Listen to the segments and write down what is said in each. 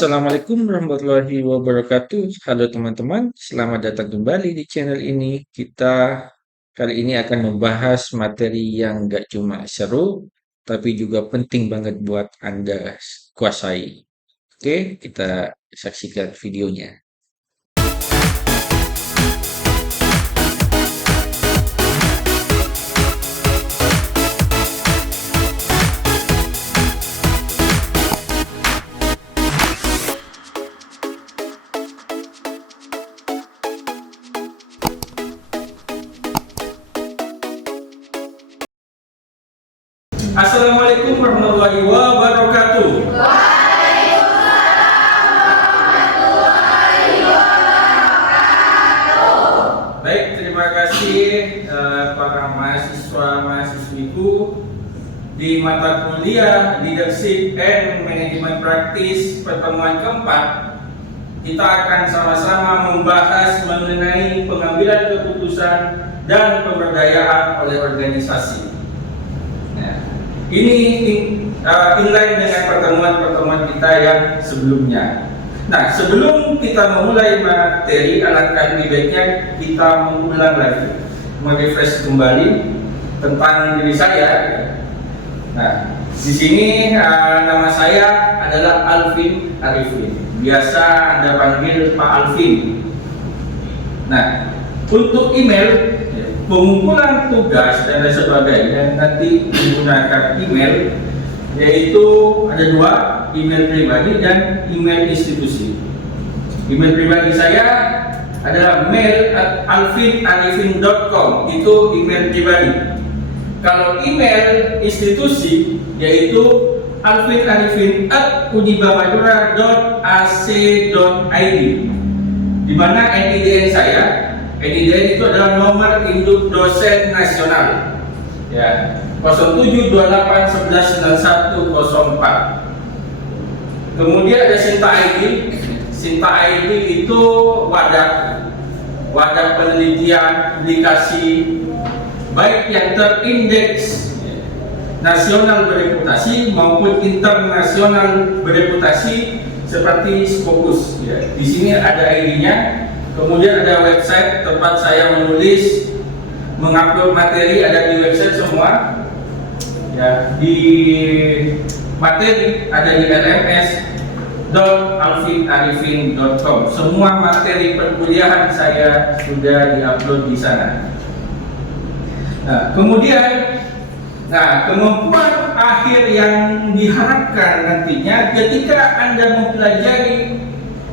Assalamualaikum warahmatullahi wabarakatuh. Halo teman-teman, selamat datang kembali di channel ini. Kita kali ini akan membahas materi yang gak cuma seru, tapi juga penting banget buat Anda kuasai. Oke, kita saksikan videonya. Assalamualaikum warahmatullahi wabarakatuh. Baik, terima kasih para mahasiswa-mahasiswiku di mata kuliah Leadership and Management Practice pertemuan keempat. Kita akan sama-sama membahas mengenai pengambilan keputusan dan pemberdayaan oleh organisasi. Ini inline dengan pertemuan-pertemuan kita yang sebelumnya. Nah, sebelum kita memulai materi, alangkah lebih baiknya kita mengulang lagi, merefresh kembali tentang diri saya. Nah, di sini nama saya adalah Alvin Arifin. Biasa Anda panggil Pak Alvin. Nah, untuk email, pengumpulan tugas dan lain sebagainya nanti menggunakan email, yaitu ada dua, email pribadi dan email institusi. Email pribadi saya adalah mail@alvinarifin.com, itu email pribadi. Kalau email institusi yaitu alvinarifin@unibamadura.ac.id, di mana NIDN saya. NIDN itu adalah nomor induk dosen nasional, ya, 0728119104. Kemudian ada Sinta ID. Sinta ID itu wadah penelitian publikasi baik yang terindeks nasional bereputasi maupun internasional bereputasi seperti Scopus. Ya. Di sini ada ID-nya. Kemudian ada website tempat saya menulis, mengupload materi, ada di website semua. Ya, di materi ada di lms.alvinarifin.com. Semua materi perkuliahan saya sudah diupload di sana. Nah, kemudian, kemampuan akhir yang diharapkan nantinya ketika Anda mempelajari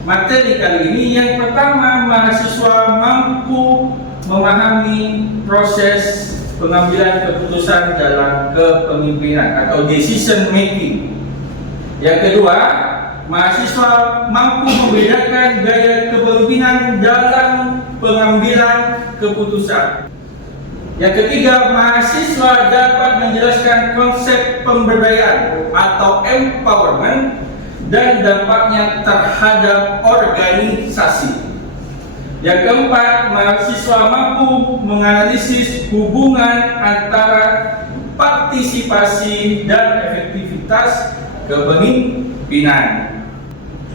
materi kali ini, yang pertama, mahasiswa mampu memahami proses pengambilan keputusan dalam kepemimpinan atau decision making. Yang kedua, mahasiswa mampu membedakan gaya kepemimpinan dalam pengambilan keputusan. Yang ketiga, mahasiswa dapat menjelaskan konsep pemberdayaan atau empowerment dan dampaknya terhadap organisasi. Yang keempat, mahasiswa mampu menganalisis hubungan antara partisipasi dan efektivitas kepemimpinan.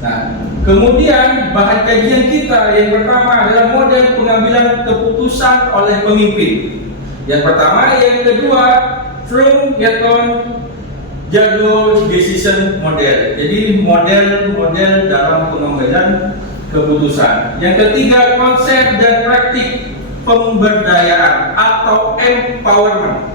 Nah, kemudian bahan kajian kita yang pertama adalah model pengambilan keputusan oleh pemimpin. Yang pertama, yang kedua, Fromm-Yaton Jadwal decision model. Jadi model dalam pengambilan keputusan. Yang ketiga, konsep dan praktik pemberdayaan atau empowerment.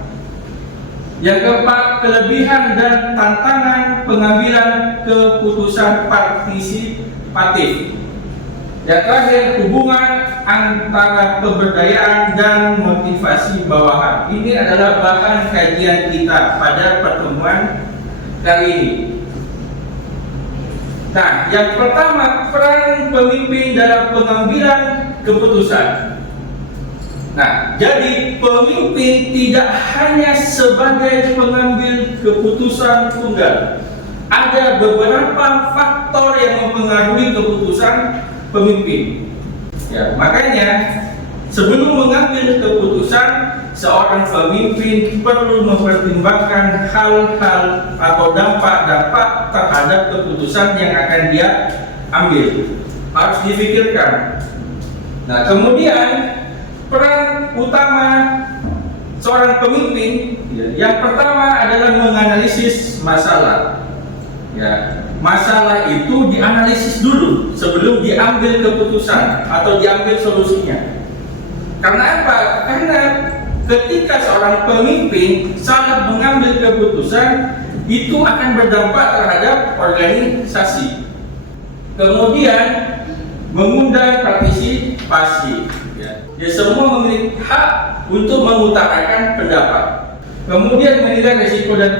Yang keempat, kelebihan dan tantangan pengambilan keputusan partisipatif. Yang terakhir, hubungan antara pemberdayaan dan motivasi bawahan. Ini adalah bahan kajian kita pada pertemuan kali ini. Nah, yang pertama, peran pemimpin dalam pengambilan keputusan. Nah, jadi pemimpin tidak hanya sebagai pengambil keputusan tunggal. Ada beberapa faktor yang mempengaruhi keputusan pemimpin. Ya, makanya sebelum mengambil keputusan, seorang pemimpin perlu mempertimbangkan hal-hal atau dampak-dampak terhadap keputusan yang akan dia ambil. Harus dipikirkan. Nah, kemudian peran utama seorang pemimpin, yang pertama adalah menganalisis masalah. Ya, masalah itu dianalisis dulu sebelum diambil keputusan atau diambil solusinya. Karena apa? Karena ketika seorang pemimpin salah mengambil keputusan, itu akan berdampak terhadap organisasi. Kemudian mengundang partisipasi. Ya, semua memiliki hak untuk mengutarakan pendapat. Kemudian menilai risiko dan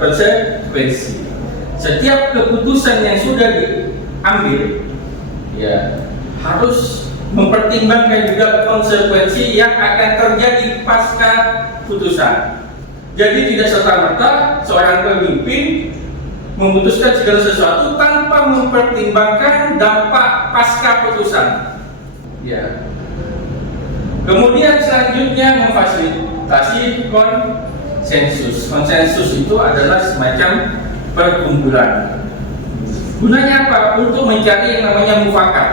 konsekuensi. Setiap keputusan yang sudah diambil, ya harus mempertimbangkan juga konsekuensi yang akan terjadi pasca putusan. Jadi tidak serta-merta seorang pemimpin memutuskan segala sesuatu tanpa mempertimbangkan dampak pasca putusan. Ya. Kemudian selanjutnya memfasilitasi konsensus. Konsensus itu adalah semacam perkumpulan. Gunanya apa? Untuk mencari yang namanya mufakat.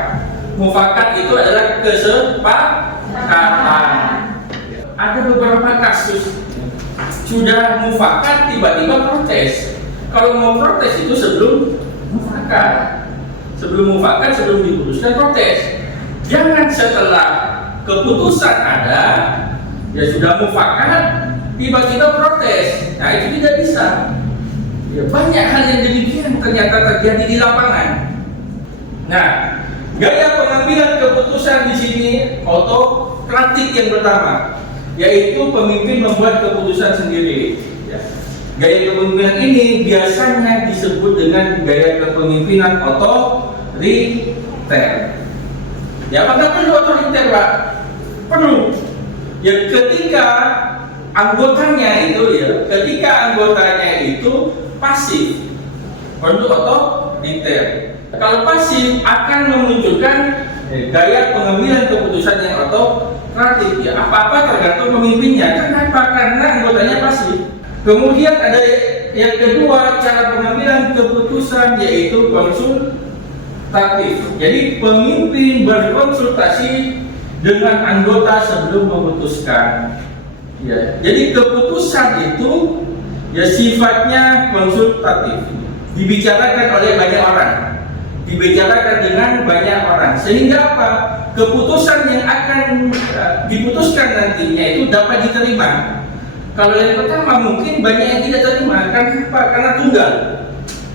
Mufakat itu adalah kesepakatan. Ada beberapa kasus sudah mufakat tiba-tiba protes. Kalau mau protes itu sebelum mufakat. Sebelum mufakat, sebelum diputuskan protes. Jangan setelah keputusan ada, ya sudah mufakat, tiba-tiba protes. Nah, itu tidak bisa. Ya, banyak hal yang demikian ternyata terjadi di lapangan. Nah, gaya pengambilan keputusan di sini autokratik yang pertama, yaitu pemimpin membuat keputusan sendiri. Ya. Gaya kepemimpinan ini biasanya disebut dengan gaya kepemimpinan otoriter. Ya, apakah perlu otoriter, Pak? Perlu. Ya, ketika anggotanya itu pasif, perlu otoriter. Kalau pasif akan memunculkan gaya pengambilan keputusan yang autokratik. Ya, apa-apa tergantung pemimpinnya. Kenapa? Karena anggotanya pasif. Kemudian ada yang kedua, cara pengambilan keputusan yaitu konsultatif. Jadi pemimpin berkonsultasi dengan anggota sebelum memutuskan. Ya, jadi keputusan itu ya sifatnya konsultatif, dibicarakan oleh banyak orang, dibicarakan dengan banyak orang, sehingga apa? Keputusan yang akan diputuskan nantinya itu dapat diterima. Kalau yang pertama mungkin banyak yang tidak terima, karena tunggal.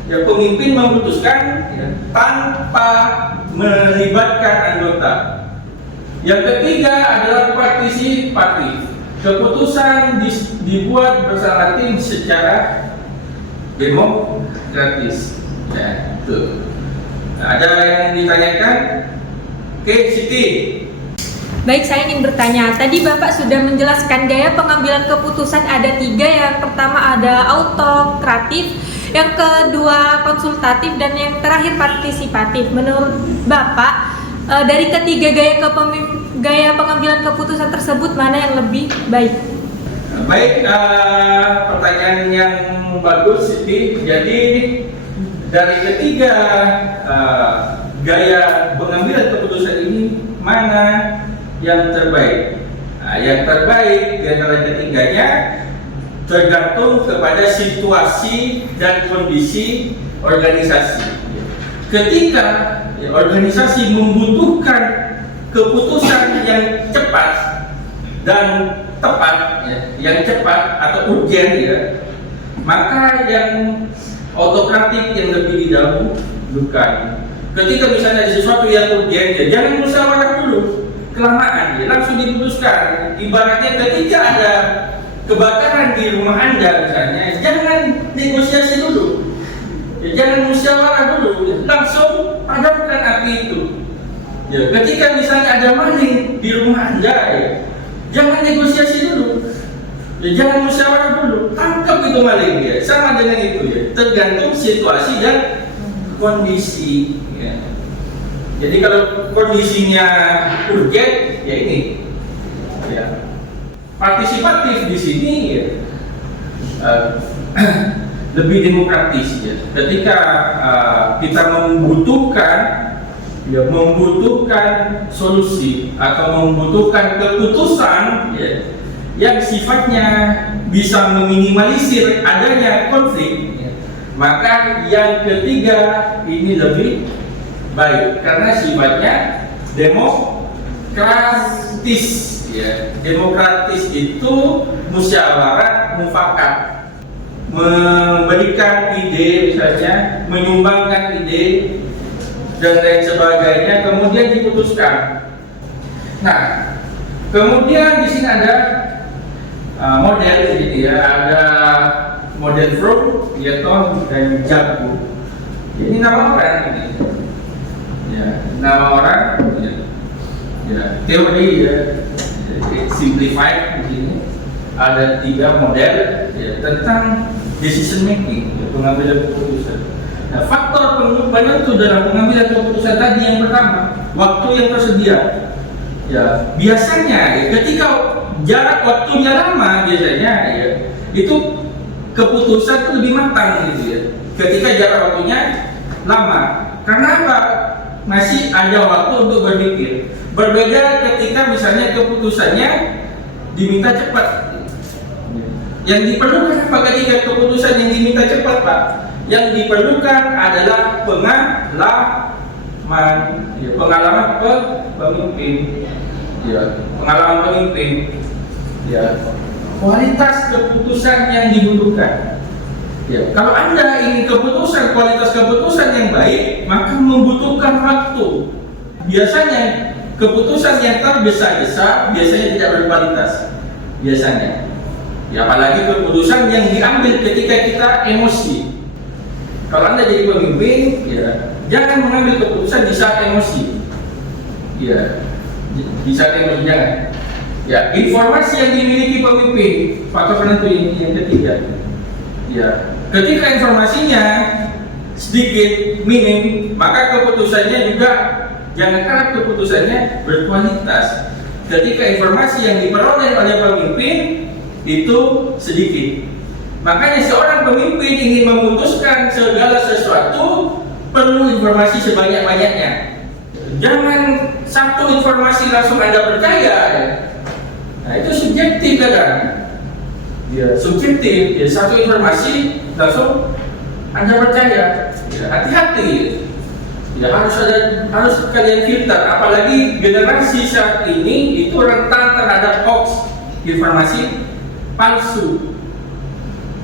Ya, pemimpin memutuskan ya, tanpa melibatkan anggota. Yang ketiga adalah partisipatif. Keputusan dibuat bersama tim secara demokratis. Ya, itu. Nah, ada yang ditanyakan? Oke, Siti. Baik, saya ingin bertanya. Tadi Bapak sudah menjelaskan gaya pengambilan keputusan ada 3. Yang pertama ada autokratif, yang kedua konsultatif, dan yang terakhir partisipatif. Menurut Bapak, dari ketiga gaya pengambilan keputusan tersebut mana yang lebih baik? Baik, pertanyaan yang bagus, Siti. Jadi dari ketiga gaya pengambilan keputusan ini mana yang terbaik? Nah, yang terbaik di antara ketiganya tergantung kepada situasi dan kondisi organisasi. Ketika organisasi membutuhkan keputusan yang cepat dan tepat, yang cepat atau urgen, maka yang autokratik yang lebih didahulukan. Ketika misalnya ada sesuatu yang urgen, jangan musyawarah dulu, kelamaan, langsung diputuskan. Ibaratnya ketika ada kebakaran di rumah Anda misalnya, jangan negosiasi dulu, jangan musyawarah dulu, langsung padamkan api itu. Ya, ketika misalnya ada maling di rumah Anda, jangan negosiasi dulu, jangan musyawarah dulu, tangkap itu maling. Sama dengan itu, tergantung situasi dan kondisi. Jadi kalau kondisinya urgen, ya ini. Ya. partisipatif di sini ya, eh, lebih demokratis ya. Ketika kita membutuhkan solusi atau membutuhkan keputusan ya, yang sifatnya bisa meminimalisir adanya konflik ya, maka yang ketiga ini lebih baik karena sifatnya demokratis ya. Demokratis itu musyawarah mufakat, memberikan ide misalnya, menyumbangkan ide dan lain sebagainya, kemudian diputuskan. Nah, kemudian di sini ada model gitu ya, ada model Freud, Newton dan Jacob. Ini nama orang ini. Ya, nama orang ya, ya teori ya, simplified begini. Ada 3 model ya, tentang decision making, ya, pengambilan keputusan. Nah, faktor penentu dalam pengambilan keputusan tadi yang pertama, waktu yang tersedia. Ya, biasanya ya, ketika jarak waktunya lama biasanya ya, itu keputusan itu lebih matang gitu ya. Ketika jarak waktunya lama. Karena apa? Masih ada waktu untuk berpikir. Berbeda ketika misalnya keputusannya diminta cepat. Yang diperlukan apa ketika keputusan yang diminta cepat, Pak? Yang diperlukan adalah pengalaman pemimpin, ya, pengalaman pemimpin, ya, kualitas keputusan yang dibutuhkan. Ya, kalau Anda ingin kualitas keputusan yang baik, maka membutuhkan waktu. Biasanya keputusan yang tergesa-gesa biasanya tidak berkualitas. Biasanya, ya, apalagi keputusan yang diambil ketika kita emosi. Kalau Anda jadi pemimpin, ya, jangan mengambil keputusan di saat emosi. Ya, di saat emosi jangan. Ya, informasi yang dimiliki pemimpin, faktor penentu ini yang ketiga. Ya, ketika informasinya sedikit, minim, maka keputusannya juga jangankan keputusannya berkualitas. Ketika informasi yang diperoleh oleh pemimpin itu sedikit, makanya seorang pemimpin ingin memutuskan segala sesuatu perlu informasi sebanyak-banyaknya. Jangan satu informasi langsung Anda percaya ya. Nah, itu subjektif kan? Ya, subjektif. Ya, satu informasi langsung Anda percaya. Ya, hati-hati. Ya, harus kalian filter. Apalagi generasi saat ini itu rentan terhadap hoax, informasi palsu.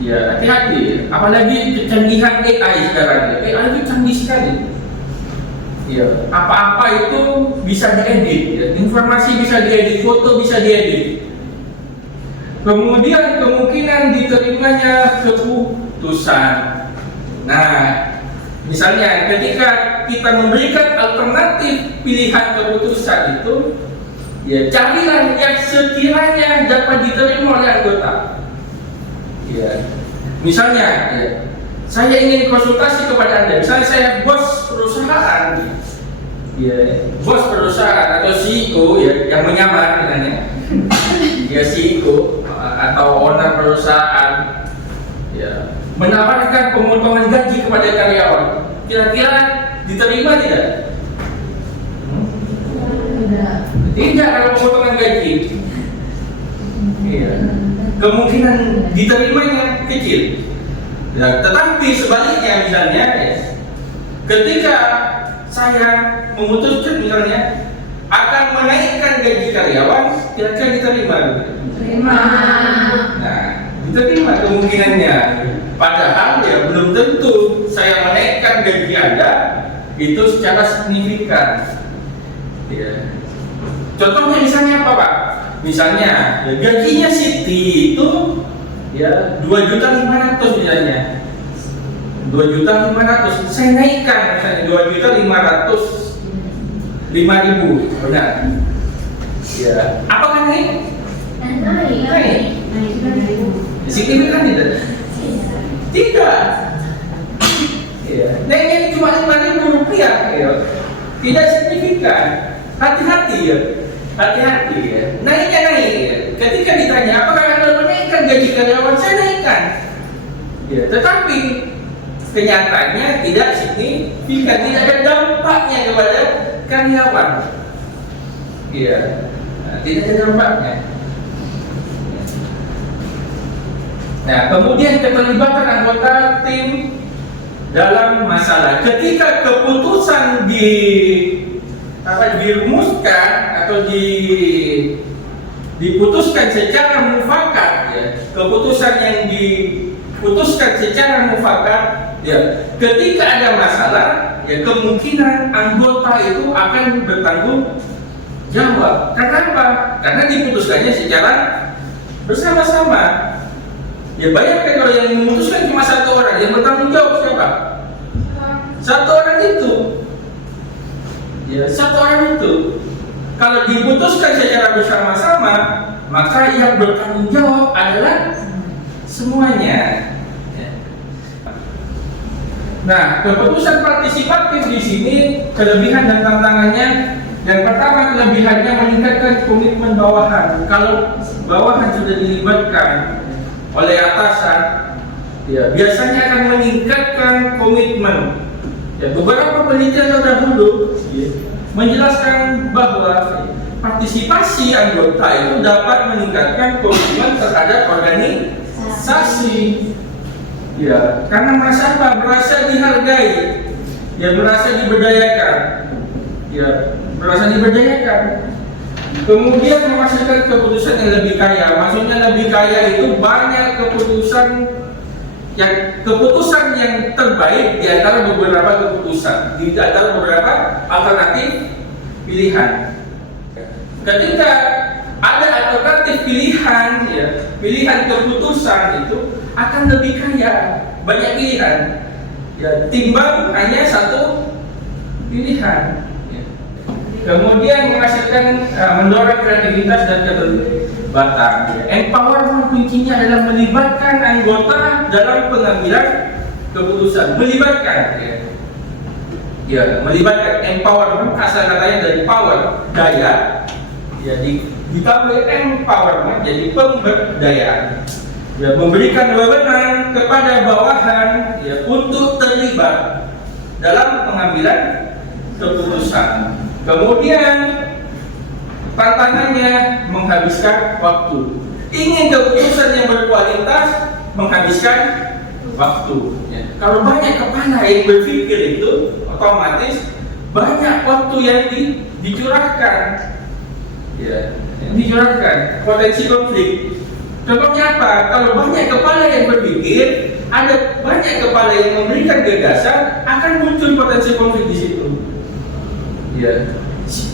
Ya, hati-hati. Apalagi kecanggihan AI sekarang. Ya. AI itu canggih sekali. Ya, apa-apa itu bisa diedit. Ya. Informasi bisa diedit, foto bisa diedit. Kemudian kemungkinan diterimanya keputusan. Nah, misalnya ketika kita memberikan alternatif pilihan keputusan itu, ya carilah yang sekiranya dapat diterima oleh anggota. Ya, misalnya, ya, saya ingin konsultasi kepada Anda. Misalnya saya bos perusahaan, ya, bos perusahaan atau CEO ya, yang menyamar misalnya, dia CEO atau owner perusahaan, ya, menawarkan pemotongan gaji kepada karyawan. Kira-kira diterima tidak? Tidak kalau pemotongan gaji. Iya. Kemungkinan diterimanya kecil. Ya, tetapi sebaliknya misalnya, ya, ketika saya memutuskan misalnya akan menaikkan gaji karyawan, kira-kira diterima? Terima. Nah, diterima kemungkinannya. Padahal ya belum tentu saya menaikkan gaji Anda itu secara signifikan. Ya. Contohnya misalnya apa, Pak? Misalnya ya, gajinya Siti itu ya 2.500.000 misalnya. 2.500.000 saya naikkan misalnya 2.505.000, benar? Ya, apakah naik? Naik. Signifikan tidak? Tidak. Ya, naiknya cuma 5.000 rupiah, ya. Tidak signifikan. Hati-hati ya. hati-hati ya. Naiknya naik ya. Ketika ditanya apakah Anda menaikkan gaji karyawan, saya naikkan. Ya, tetapi kenyataannya tidak signifikan, tidak ada dampaknya kepada karyawan. Ya, nah, tidak ada dampaknya. Nah, kemudian keterlibatan anggota tim dalam masalah. Ketika keputusan dirumuskan atau diputuskan secara mufakat, ya, keputusan yang diputuskan secara mufakat, ya, ketika ada masalah, ya, kemungkinan anggota itu akan bertanggung jawab. Kenapa? Karena diputuskannya secara bersama-sama. Ya, bayangkan kalau yang memutuskan cuma satu orang, yang bertanggung jawab siapa? Satu orang itu. Ya, satu orang itu. Kalau diputuskan secara bersama-sama, maka yang bertanggung jawab adalah semuanya. Ya. Nah, keputusan partisipatif di sini kelebihan dan tantangannya. Yang pertama, kelebihannya meningkatkan komitmen bawahan. Kalau bawahan sudah dilibatkan oleh atasan, ya, biasanya akan meningkatkan komitmen. Ya, beberapa penelitian terdahulu, ya, menjelaskan bahwa partisipasi anggota itu dapat meningkatkan komitmen terhadap organisasi. Ya, karena merasa dihargai, ya, merasa diberdayakan, ya, merasa diberdayakan. Kemudian menghasilkan keputusan yang lebih kaya. Maksudnya lebih kaya itu banyak keputusan yang terbaik di antara beberapa keputusan, di antara beberapa alternatif pilihan. Ketika ada alternatif pilihan, ya, pilihan keputusan itu akan lebih kaya, banyak pilihan, ya, timbang hanya satu pilihan. Kemudian menghasilkan mendorong kreativitas dan keterlibatan. Empowerment kuncinya adalah melibatkan anggota dalam pengambilan keputusan. Melibatkan, ya, melibatkan. Empowerment asal katanya dari power, daya, ya, ditambah empowerment jadi pemberdayaan. Ya, memberikan wewenang kepada bawahan, ya, untuk terlibat dalam pengambilan keputusan. Kemudian tantangannya menghabiskan waktu. Ingin keputusan yang berkualitas, menghabiskan waktu. Ya. Kalau banyak kepala yang berpikir itu, otomatis banyak waktu yang dicurahkan. Ya, dicurahkan. Potensi konflik. Contohnya apa? Kalau banyak kepala yang berpikir, ada banyak kepala yang memberikan gagasan, akan muncul potensi konflik di situ. Ya.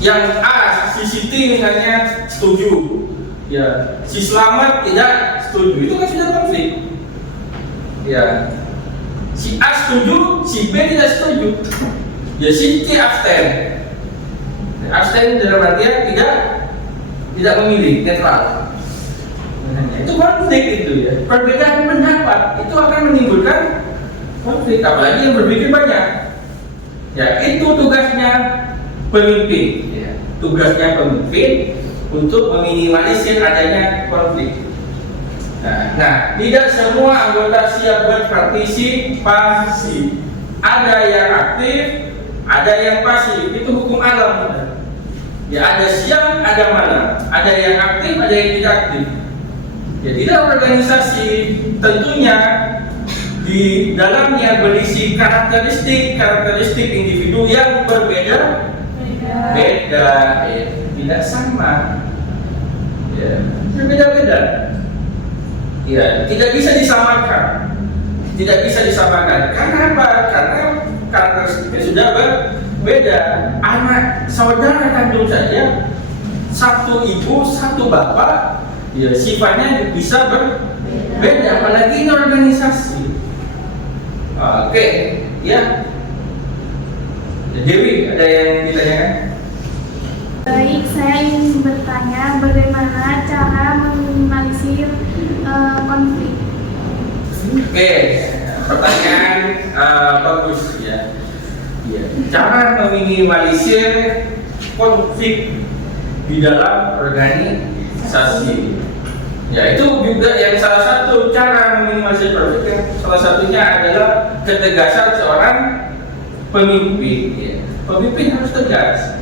Yang A, si Siti misalnya setuju, ya, si Selamat tidak setuju, itu kan sudah konflik. Ya, si A setuju, si B tidak setuju, ya, si C abstain. Abstain dalam artian tidak memilih, netral. Itu konflik itu, ya. Perbedaan pendapat itu akan menimbulkan konflik, apalagi yang berpikir banyak. Ya, itu tugasnya pemimpin, ya. Tugasnya pemimpin untuk meminimalisir adanya konflik. Nah, tidak semua anggota siap berpartisipasi. Ada yang aktif, ada yang pasif. Itu hukum alam. Ya, ada siang, ada malam. Ada yang aktif, ada yang tidak aktif. Ya, di dalam organisasi tentunya di dalamnya berisi karakteristik individu yang berbeda, ya, tidak sama, ya, berbeda-beda, ya, tidak bisa disamakan, Karena apa? Karena karakteristiknya sudah berbeda. Anak saudara kandung saja, satu ibu, satu bapak, ya, sifatnya bisa berbeda, apalagi ini organisasi. Oke, ya. Dewi, ada yang ditanyakan? Baik, saya ingin bertanya bagaimana cara meminimalisir konflik. Oke, pertanyaan bagus, ya. Cara meminimalisir konflik. di dalam organisasi. Ya, itu juga yang salah satu cara meminimalisir konflik. Salah satunya adalah ketegasan seorang pemimpin. Ya. Pemimpin harus tegas.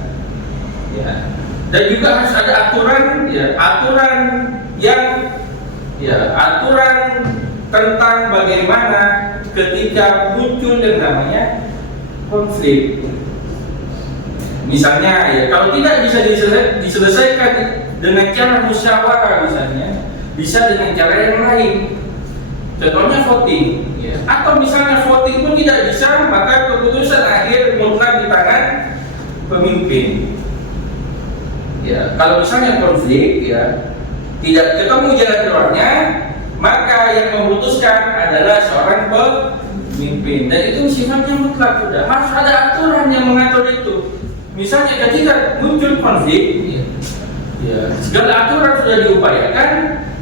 Ya. Dan juga harus ada aturan, ya, aturan tentang bagaimana ketika muncul yang namanya konflik. Misalnya, ya, kalau tidak bisa diselesaikan dengan cara musyawarah, misalnya, bisa dengan cara yang lain. Contohnya voting, ya. Atau misalnya voting pun tidak bisa, maka keputusan akhir mutlak di tangan pemimpin. Ya, kalau misalnya konflik, ya, tidak ketemu jalan keluarnya, maka yang memutuskan adalah seorang pemimpin. Dan itu sifatnya mutlak, sudah harus ada aturan yang mengatur itu. Misalnya ketika muncul konflik, ya, segala aturan sudah diupayakan,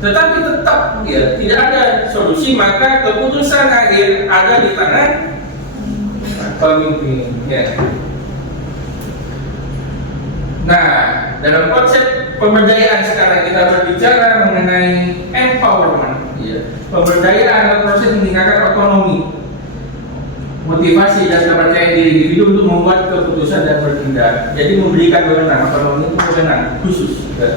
tetapi tetap, ya, tidak ada solusi, maka keputusan akhir ada di tangan pemimpin. Ya. Nah, dalam konsep pemberdayaan sekarang kita berbicara mengenai empowerment, ya. Pemberdayaan adalah proses meningkatkan otonomi, motivasi dan kepercayaan diri individu untuk membuat keputusan dan bertindak. Jadi memberikan wewenang, otonomi itu wewenang khusus, ya.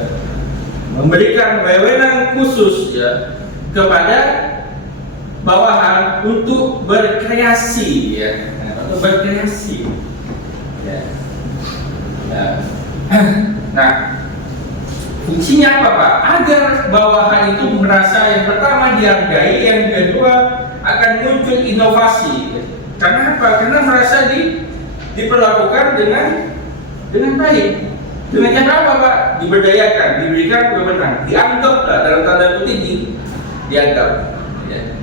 Memberikan wewenang khusus, ya, kepada bawahan untuk berkreasi, ya, untuk berkreasi, ya. Ya. Nah, fungsinya apa, Pak? Agar bawahan itu merasa yang pertama dihargai, yang kedua akan muncul inovasi. Karena apa? Karena merasa diperlakukan dengan baik. Dengan cara apa, Pak? Diberdayakan, diberikan wewenang, dianggap lah, dalam tanda kutip dianggap. Ya.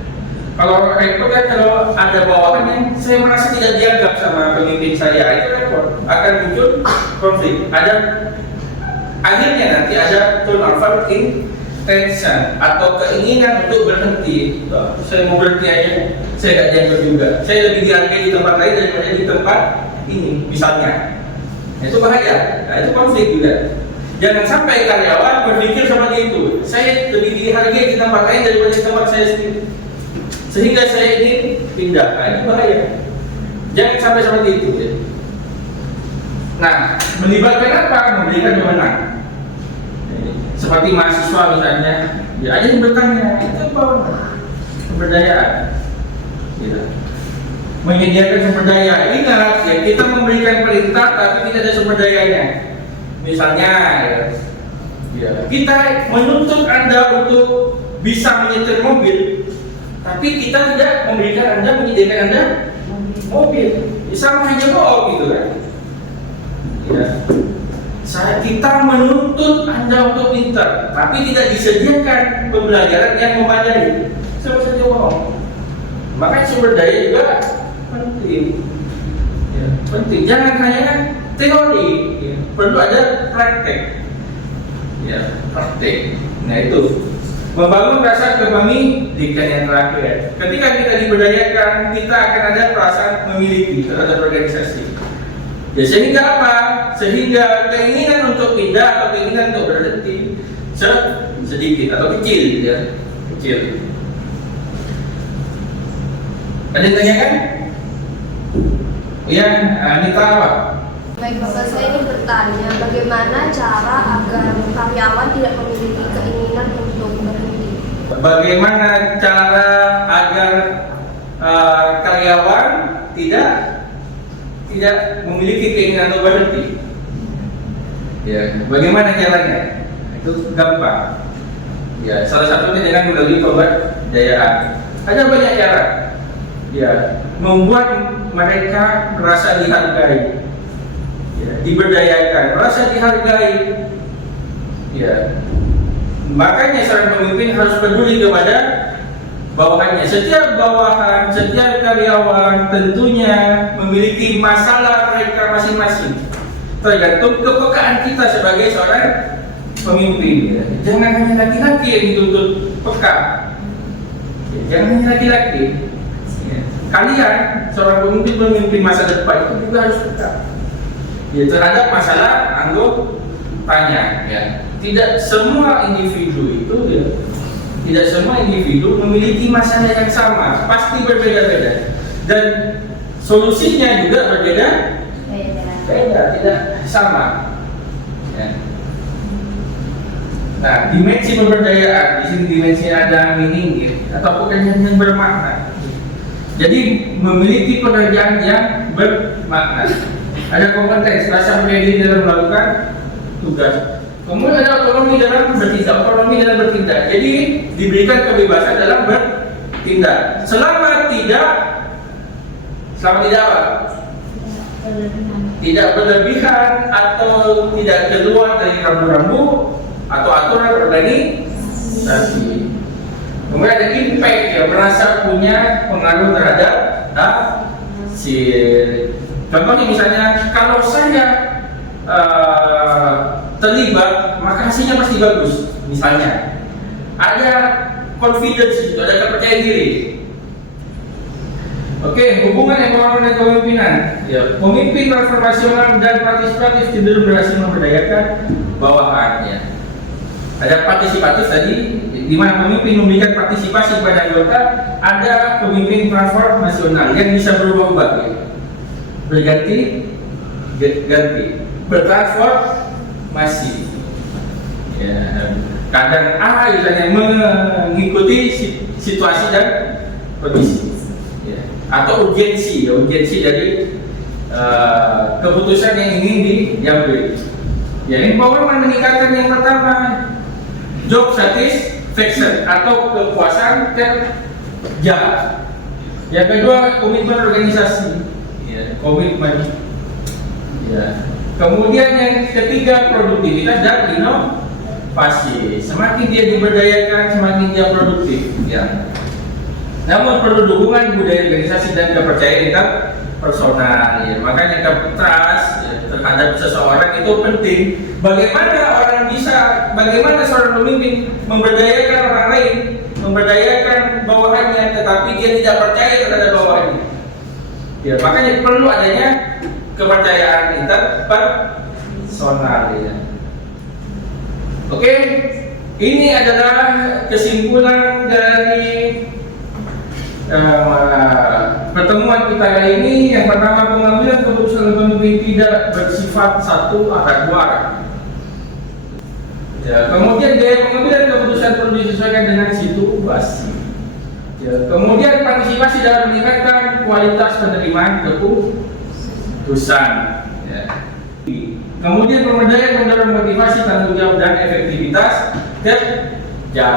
Kalau repot kan kalau ada bawahan yang saya merasa tidak dianggap sama pemimpin saya, itu repot, akan muncul konflik. Akhirnya nanti ada turnover intention atau keinginan untuk berhenti. Saya mau berhenti aja, saya tidak dianggap juga. Saya lebih dihargai di tempat lain daripada di tempat ini, misalnya. Itu bahaya. Nah, itu konflik juga. Jangan sampai karyawan berpikir seperti itu. Saya lebih dihargai di tempat lain daripada di tempat saya sendiri, sehingga saya ingin pindah. Nah, itu bahaya. Jangan sampai seperti itu, ya. Nah, melibatkan apa? Memberikan wewenang. Seperti mahasiswa misalnya, ya aja yang bertanya, itu apa? Pemberdayaan. Gitu. Menyediakan sumber daya. Ingat, ya, kita memberikan perintah tapi tidak ada sumber dayanya. Misalnya, ya, kita menuntut Anda untuk bisa menyetir mobil, tapi kita tidak memberikan Anda, menyediakan Anda mobil. Sama hanya bohong gitu kan. Ya. Kita menuntut Anda untuk pintar, tapi tidak disediakan pembelajaran yang memadai. Sama saja bohong. Makanya sumber daya juga penting. Ya, penting. Jangan hanya teori, ya. Perlu ada praktek. Ya, praktek. Nah, itu membangun rasa kepemilikan yang terakhir. Ketika kita diberdayakan, kita akan ada perasaan memiliki terhadap organisasi. Ya, sehingga apa? Sehingga keinginan untuk pindah atau keinginan untuk berhenti sedikit atau kecil, ya, kecil. Ada yang tanyakan? Ya, Anita apa? Baik, Bapak, saya ingin bertanya, bagaimana cara agar karyawan tidak memiliki keinginan untuk berhenti? Bagaimana cara agar karyawan tidak memiliki keinginan untuk berhenti? Ya, bagaimana caranya? Itu gampang. Ya, salah satunya dengan melalui pemberdayaan. Ada banyak cara. Ya, membuat mereka merasa dihargai, ya, diberdayakan, merasa dihargai. Ya, makanya seorang pemimpin harus peduli kepada bawahannya. Setiap bawahan, setiap karyawan tentunya memiliki masalah mereka masing-masing. Tergantung kepekaan kita sebagai seorang pemimpin. Ya. Jangan hanya laki-laki yang dituntut peka. Ya, jangan hanya laki-laki. Ya. Kalian seorang pemimpin masa depan itu juga harus peka. Ya, terhadap masalah tanya ya, tidak semua individu itu ya, tidak semua individu memiliki masalah yang sama, pasti berbeda-beda dan solusinya juga berbeda, tidak sama. Ya. Nah, dimensi pemberdayaan di sini dimensi ada meaning atau pekerjaan yang bermakna. Jadi memiliki pekerjaan yang bermakna. Ada kompetensi, rasa percaya diri dalam melakukan tugas. Kemudian ada otonomi dalam bertindak. Jadi diberikan kebebasan dalam bertindak. Selama tidak apa? Tidak berlebihan atau tidak keluar dari rambu-rambu atau aturan organisasi. Kemudian ada impact ya, merasa punya pengaruh terhadap hasil. Contohnya misalnya kalau saya terlibat, maka hasilnya pasti bagus. Misalnya ada confidence itu, ada kepercayaan diri. Oke, hubungan ekonomi dan kepemimpinan. Ya, pemimpin transformasional dan partisipatif cenderung berhasil memberdayakan bawahannya. Ada partisipatif tadi, di mana pemimpin memberikan partisipasi kepada anggota. Ada pemimpin transformasional yang bisa berubah-ubah, ya. Berganti, bertransformasi. Ya, kadang misalnya mengikuti situasi dan kondisi. Atau urgensi dari keputusan yang ingin diambil. Ya, empowerment meningkatkan yang pertama job satisfaction atau kepuasan kerja. Yang kedua komitmen organisasi, ya, komitmen. Ya. Kemudian yang ketiga produktivitas dan inovasi. Semakin dia diberdayakan, semakin dia produktif. Ya. Namun perlu dukungan budaya organisasi dan kepercayaan interpersonal. Ya. Makanya trust ya, terhadap seseorang itu penting. Bagaimana seorang pemimpin memberdayakan orang lain, memberdayakan bawahannya, tetapi dia tidak percaya terhadap bawahannya. Ya, makanya perlu adanya kepercayaan interpersonal. Ya. Oke, ini adalah kesimpulan dari pertemuan kita kali ini. Yang pertama, pengambilan keputusan pemimpin tidak bersifat satu arah, dua arah. Ya, kemudian gaya pengambilan keputusan perlu disesuaikan dengan situasi. Ya, kemudian partisipasi dalam meningkatkan kualitas penerimaan keputusan. Ya. Kemudian pemberdayaan mendorong motivasi, tanggung jawab dan efektivitas kerja.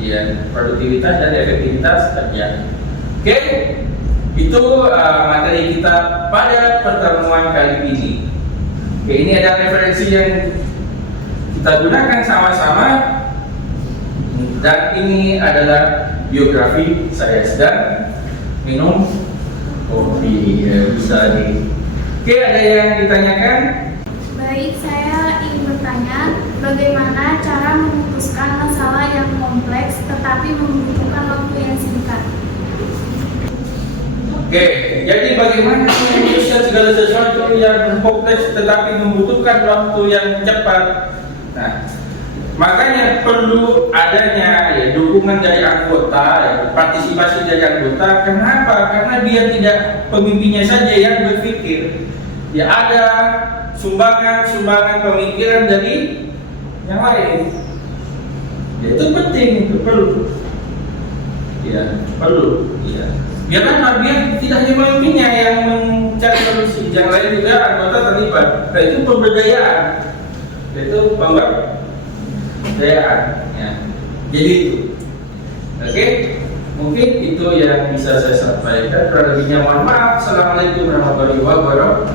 Ya, produktivitas dan efektivitas kerja. Oke, itu materi kita pada pertemuan kali ini. Oke, ini ada referensi yang kita gunakan sama-sama, dan ini adalah biografi saya. Sedang minum kopi, ya, bisa di. Oke, ada yang ditanyakan? Baik, saya ingin bertanya, bagaimana cara memutuskan masalah yang kompleks tetapi membutuhkan waktu yang singkat? Oke, jadi bagaimana memutuskan segala sesuatu yang kompleks tetapi membutuhkan waktu yang cepat? Nah, makanya perlu adanya ya, dukungan dari anggota, ya, partisipasi dari anggota. Kenapa? Karena dia tidak pemimpinnya saja yang berpikir. Ya, ada sumbangan pemikiran dari yang lain. Ya, itu penting, itu perlu. Ya, perlu. Ya. Biar tidak hanya pemimpinnya yang mencari solusi, yang lain juga anggota terlibat. Nah, itu pemberdayaan. Itu pemberdayaan. Ya. Jadi itu. Oke, mungkin itu yang bisa saya sampaikan. Kurang lebihnya mohon maaf. Assalamualaikum warahmatullahi wabarakatuh.